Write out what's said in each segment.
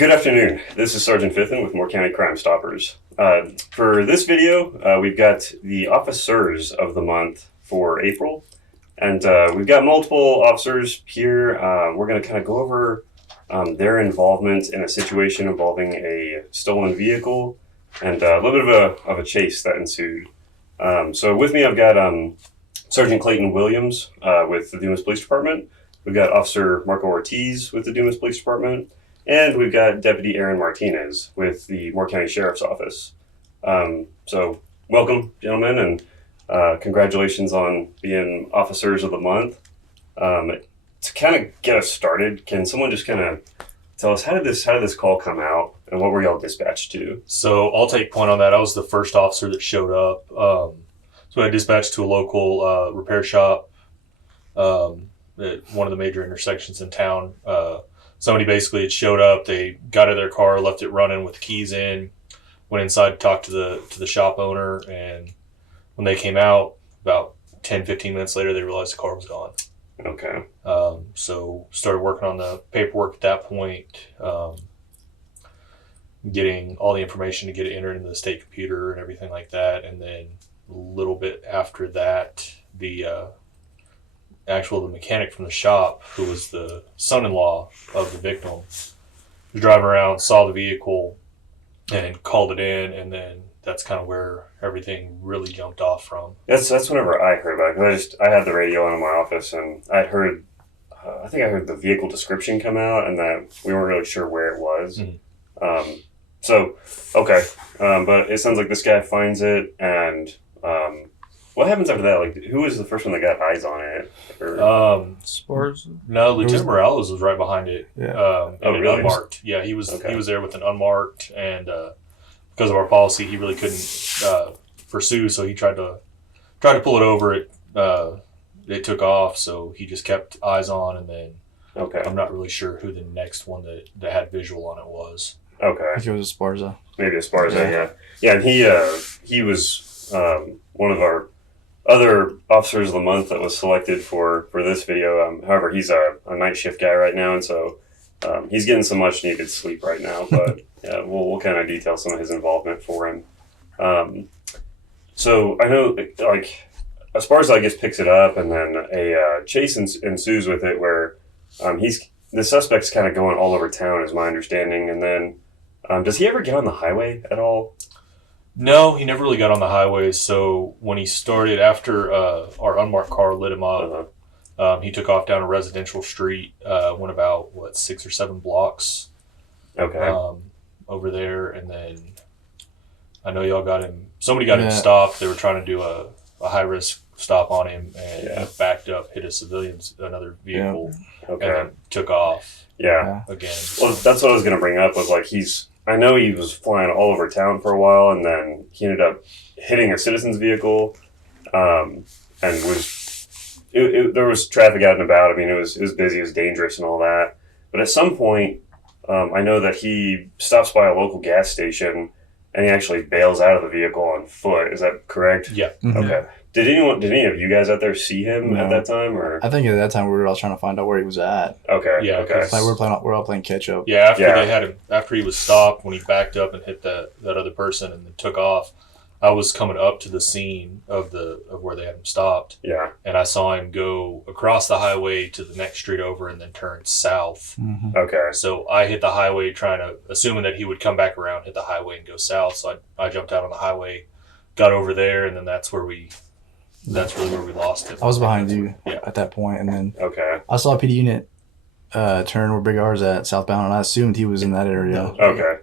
Good afternoon. This is Sergeant Fithen with Moore County Crime Stoppers. For this video, we've got the officers of the month for April, and we've got multiple officers here. We're going to kind of go over their involvement in a situation involving a stolen vehicle and a little bit of a chase that ensued. So with me, I've got Sergeant Clayton Williams with the Dumas Police Department. We've got Officer Marco Ortiz with the Dumas Police Department. And we've got Deputy Aaron Martinez with the Moore County Sheriff's Office. So welcome, gentlemen, and congratulations on being Officers of the Month. To kind of get us started, can someone just kind of tell us how did this call come out, and what were y'all dispatched to? So I'll take point on that. I was the first officer that showed up. So I dispatched to a local repair shop at one of the major intersections in town. Somebody basically had showed up. They got out of their car, left it running with the keys in, went inside to talk to the shop owner, and when they came out, about 10, 15 minutes later, they realized the car was gone. Okay. So started working on the paperwork at that point, getting all the information to get it entered into the state computer and everything like that. And then a little bit after that, the mechanic from the shop, who was the son-in-law of the victim, was driving around, saw the vehicle, and called it in, and then that's kind of where everything really jumped off from. That's whenever I heard about it. I had the radio on in my office, and I'd heard, I think I heard the vehicle description come out, and that we weren't really sure where it was. Mm-hmm. Okay. But it sounds like this guy finds it, and what happens after that? Like, who was the first one that got eyes on it? Spars? No, Lieutenant Morales was right behind it. Yeah. Really? Unmarked. Yeah, he was there with an unmarked, and because of our policy, he really couldn't pursue. So he tried to pull it over. It took off, so he just kept eyes on, and then I'm not really sure who the next one that had visual on it was. Okay. I think it was a Sparza. Maybe a Sparza, yeah. And he was one of our other Officers of the Month that was selected for this video. However, he's a night shift guy right now, and so he's getting some much needed sleep right now. But yeah, we'll kind of detail some of his involvement for him. So I know, like, Esparza, I guess, picks it up, and then a chase ensues with it, where the suspect's kind of going all over town, is my understanding. And then does he ever get on the highway at all? No, he never really got on the highway. So when he started, after our unmarked car lit him up, he took off down a residential street, went about, 6 or 7 blocks over there. And then I know y'all got him, somebody got him stopped. They were trying to do a high-risk stop on him, and he backed up, hit another vehicle, and then took off again. Well, that's what I was going to bring up, was like, I know he was flying all over town for a while, and then he ended up hitting a citizen's vehicle, and there was traffic out and about. I mean, it was busy, it was dangerous and all that. But at some point, I know that he stops by a local gas station, and he actually bails out of the vehicle on foot. Is that correct? Yeah. Mm-hmm. Okay. Did any of you guys out there see him at that time, or? I think at that time we were all trying to find out where he was at. Okay. Yeah. Okay. Like we're all playing catch up. Yeah. They had him, after he was stopped, when he backed up and hit that other person and then took off, I was coming up to the scene of where they had him stopped. Yeah. And I saw him go across the highway to the next street over and then turn south. Mm-hmm. Okay. So I hit the highway, assuming that he would come back around, hit the highway and go south. So I jumped out on the highway, got over there, and then that's really where we lost him. I was behind you at that point, and then I saw a PD unit turn where Big R's at southbound, and I assumed he was in that area.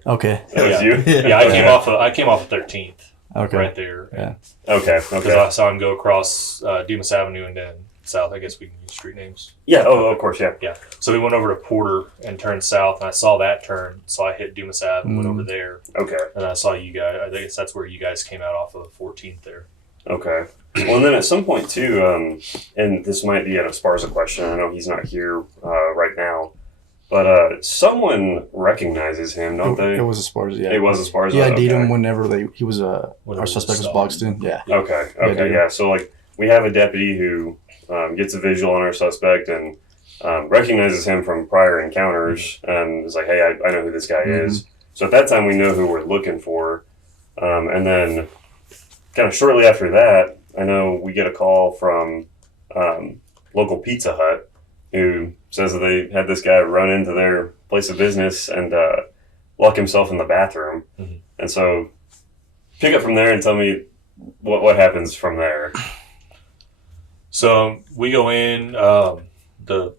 Okay. That was you? Yeah, I came off of 13th. Okay. Right there. Yeah. Okay. Because I saw him go across Dumas Avenue and then south. I guess we can use street names. Yeah. Oh, of course. Yeah. Yeah. So we went over to Porter and turned south, and I saw that turn. So I hit Dumas Ave and went over there. Okay. And I saw you guys. I guess that's where you guys came out off of 14th there. Okay. Well, and then at some point too, and this might be an Esparza question. I know he's not here right now. But someone recognizes him, don't they? It was a Sparza, yeah. It was a Sparza. Yeah, I ID'd him whenever he was our suspect was boxed in. Yeah. Okay. So like we have a deputy who gets a visual on our suspect, and recognizes him from prior encounters and is like, hey, I know who this guy is. So at that time, we know who we're looking for. And then kind of shortly after that, I know we get a call from local Pizza Hut who says that they had this guy run into their place of business and lock himself in the bathroom. And so pick up from there and tell me what happens from there. So we go in, the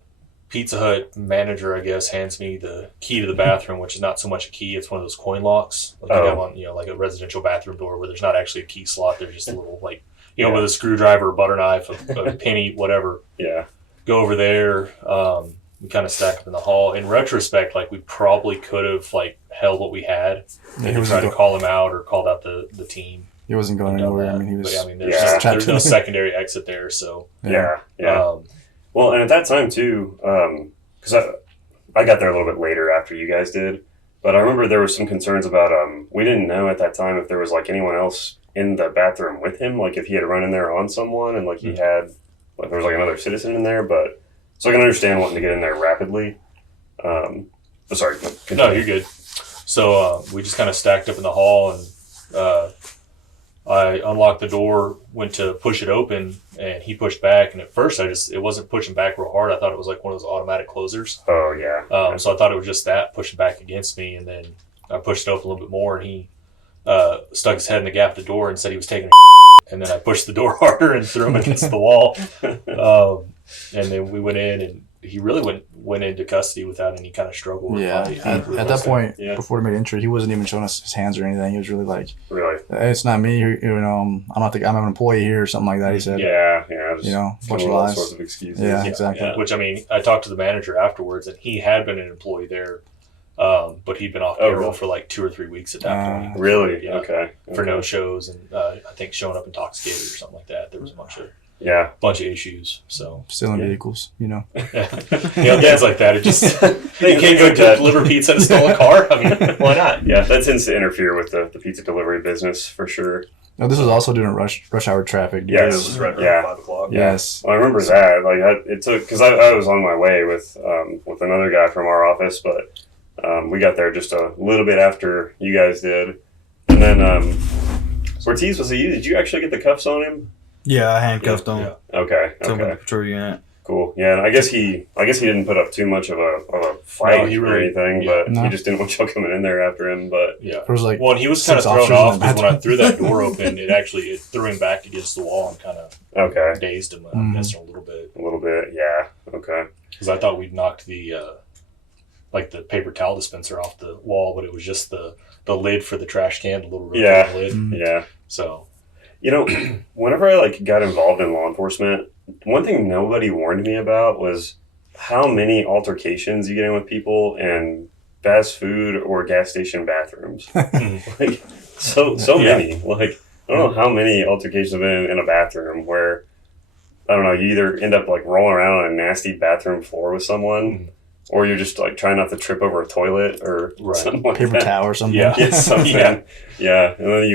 Pizza Hut manager, I guess, hands me the key to the bathroom, which is not so much a key. It's one of those coin locks. Like you have on, like a residential bathroom door where there's not actually a key slot. There's just a little, with a screwdriver, butter knife, a penny, whatever. Yeah. Go over there. We kind of stack up in the hall. In retrospect, we probably could have, held what we had and tried to call him out or called out the team. He wasn't going anywhere. I mean, he was. But, there's no secondary exit there, so. Yeah. Well, and at that time too, because I got there a little bit later after you guys did, but I remember there was some concerns about we didn't know at that time if there was anyone else in the bathroom with him, if he had run in there on someone and he had there was another citizen in there, but so I can understand wanting to get in there rapidly. Sorry. Continue. No, you're good. So we just kind of stacked up in the hall and. I unlocked the door, went to push it open, and he pushed back. And at first, it wasn't pushing back real hard. I thought it was one of those automatic closers. Oh, yeah. So I thought it was just that pushing back against me. And then I pushed it open a little bit more, and he stuck his head in the gap of the door and said he was taking a and then I pushed the door harder and threw him against the wall. And then we went in, and he really went into custody without any kind of struggle. Yeah, at that point, before we made entry, he wasn't even showing us his hands or anything. He was really like, "Really, it's not me. I'm not I'm an employee here," or something like that. He said, "Yeah, bunch of lies." All sorts of excuses. Yeah, exactly. Yeah. Which I talked to the manager afterwards, and he had been an employee there, but he'd been off payroll for 2 or 3 weeks at that point. Really? Yeah, okay. For no shows, and I think showing up incantated or something like that. There was a bunch of issues. So stealing vehicles, things like that. It just you can't go deliver pizza in a stolen car. I mean, why not? Yeah, that tends to interfere with the pizza delivery business for sure. No, this was also during rush hour traffic. Yes, it was right around 5 o'clock. Yes, well, I remember that. It took because I was on my way with another guy from our office, but we got there just a little bit after you guys did, and then Ortiz, was it you? Did you actually get the cuffs on him? Yeah, I handcuffed him. Yeah. Okay. Took him to patrol unit. Cool. Yeah, and I guess he didn't put up too much of a fight or anything, but he just didn't want y'all coming in there after him. But it was and he was kind of thrown off because when I threw that door open, it threw him back against the wall and kind of dazed him. I guess a little bit. A little bit, yeah. Okay. Because I thought we'd knocked the the paper towel dispenser off the wall, but it was just the lid for the trash can, the little lid. Yeah. So. Whenever I got involved in law enforcement, one thing nobody warned me about was how many altercations you get in with people in fast food or gas station bathrooms. So many. I don't know how many altercations have been in a bathroom where, I don't know, you either end up rolling around on a nasty bathroom floor with someone, or you're just trying not to trip over a toilet or something like paper that. towel or something. Yeah, something. Yeah, and then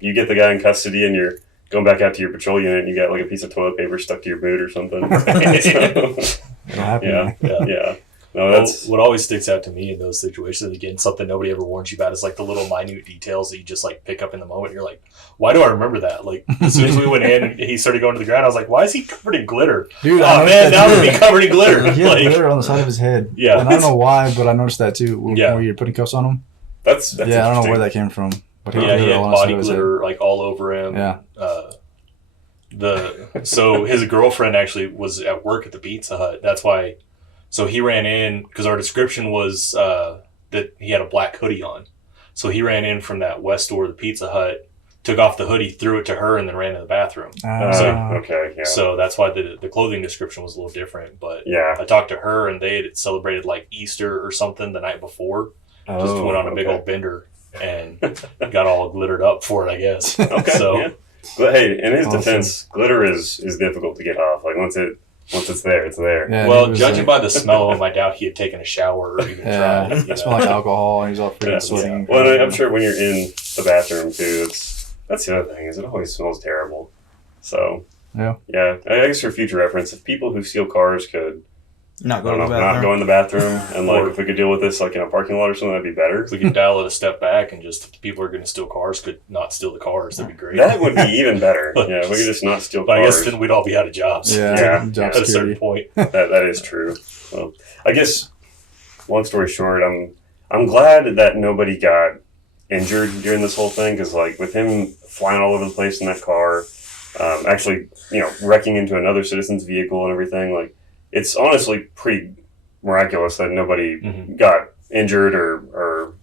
you get the guy in custody and you're going back out to your patrol unit and you got a piece of toilet paper stuck to your boot or something. Yeah. No, that's what always sticks out to me in those situations. Again, something nobody ever warns you about is the little minute details that you just pick up in the moment. You're like, why do I remember that? As soon as we went in and he started going to the ground, I was like, why is he covered in glitter? Dude, now he'll be covered in glitter. He had glitter on the side of his head. Yeah, and I don't know why, but I noticed that too. When you're putting cuffs on him. That's I don't know where that came from. But he had body glitter all over him. Yeah. So his girlfriend actually was at work at the Pizza Hut. That's why. So he ran in because our description was that he had a black hoodie on. So he ran in from that west door of the Pizza Hut, took off the hoodie, threw it to her, and then ran to the bathroom. So that's why the clothing description was a little different. But I talked to her, and they had celebrated Easter or something the night before. Just went on a big old bender and got all glittered up for it, I guess. But hey, in his defense, glitter is difficult to get off. Once it's there, it's there. Yeah, well, judging by the smell of him, I doubt he had taken a shower or even tried. It smelled like alcohol, and he's all freaking sweating. Well, I'm sure when you're in the bathroom too, that's the other thing is it always smells terrible. So I guess for future reference, if people who steal cars could Not I don't know, not go in the bathroom, and like if we could deal with this like in a parking lot or something, that'd be better. If we could dial it a step back and just if the people are going to steal cars could not steal the cars, that'd be great. That would be even better. Yeah, we could just not steal cars. I guess then we'd all be out of jobs. Yeah, at a certain point. That is true. Well, I guess long story short, I'm glad that nobody got injured during this whole thing, because like with him flying all over the place in that car, actually wrecking into another citizen's vehicle and everything, like it's honestly pretty miraculous that nobody got injured or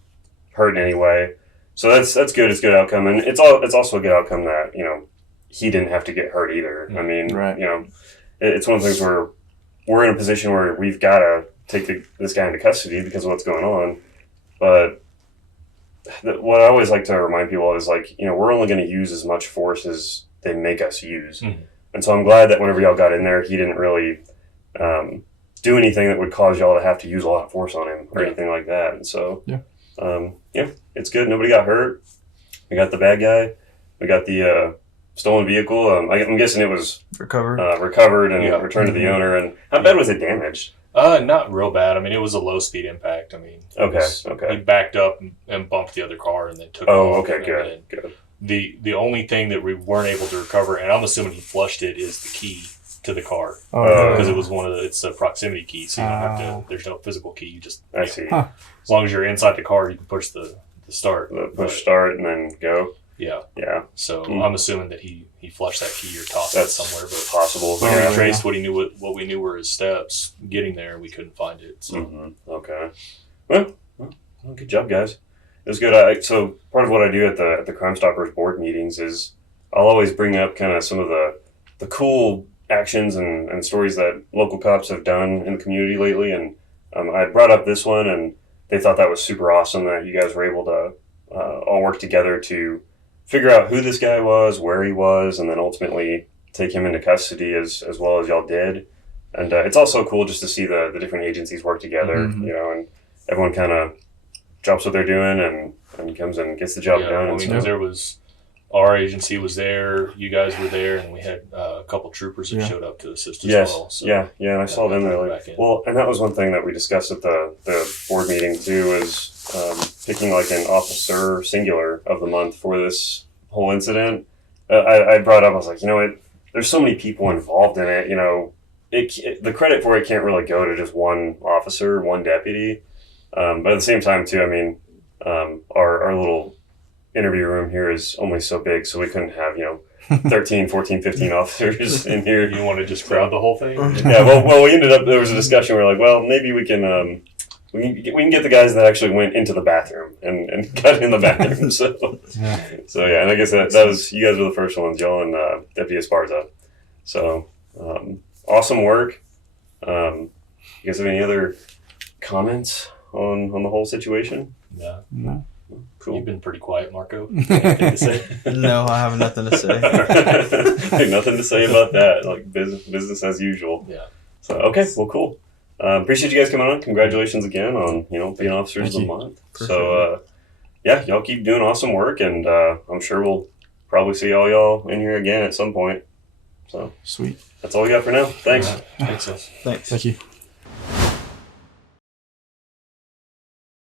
hurt in any way. So that's good. It's a good outcome, and it's also a good outcome that he didn't have to get hurt either. I mean, it's one of the things where we're in a position where we've got to take this guy into custody because of what's going on. But what I always like to remind people is like we're only going to use as much force as they make us use, and so I'm glad that whenever y'all got in there, he didn't really do anything that would cause y'all to have to use a lot of force on him or anything like that. And so, it's good. Nobody got hurt. We got the bad guy. We got the stolen vehicle. I'm guessing it was recovered and returned to the owner. And how bad was it damaged? Not real bad. I mean, it was a low speed impact. I mean, okay. He backed up and bumped the other car and then took off. Okay, good. The only thing that we weren't able to recover, and I'm assuming he flushed it, is the key to the car, because it was it's a proximity key, so you don't have to. There's no physical key. You just I see. As long as you're inside the car, you can push the start. Start and then go. Yeah. So I'm assuming that he flushed that key or tossed it somewhere, but possible. When we traced what we knew were his steps getting there, we couldn't find it. So. Okay. Well, good job, guys. It was good. So part of what I do at the Crime Stoppers board meetings is I'll always bring up kind of some of the cool actions and stories that local cops have done in the community lately. And I brought up this one, and they thought that was super awesome that you guys were able to all work together to figure out who this guy was, where he was, and then ultimately take him into custody as well as y'all did. And it's also cool just to see the different agencies work together, and everyone kind of drops what they're doing and comes and gets the job done. I mean, there was our agency was there, you guys were there, and we had a couple troopers that showed up to assist as well. So and I saw them there. Well, and that was one thing that we discussed at the board meeting too, is picking like an officer singular of the month for this whole incident. I brought up, I was like, there's so many people involved in it. The credit for it can't really go to just one officer, one deputy. But at the same time too, I mean, our little interview room here is only so big, so we couldn't have 13, 14, 15 officers in here. You want to just crowd the whole thing? Yeah, well we ended up, there was a discussion where like, well, maybe we can get the guys that actually went into the bathroom and got in the bathroom. So and I guess that was, you guys were the first ones, y'all and Deputy Esparza. So awesome work. You guys have any other comments on the whole situation? No. Cool. You've been pretty quiet, Marco. Anything to say? No, I have nothing to say. Nothing to say about that. Like business as usual. Yeah. So okay, well, cool. Appreciate you guys coming on. Congratulations again on being officers of the month. Y'all keep doing awesome work, and I'm sure we'll probably see all y'all in here again at some point. So sweet. That's all we got for now. Thanks. Thanks. Thank you.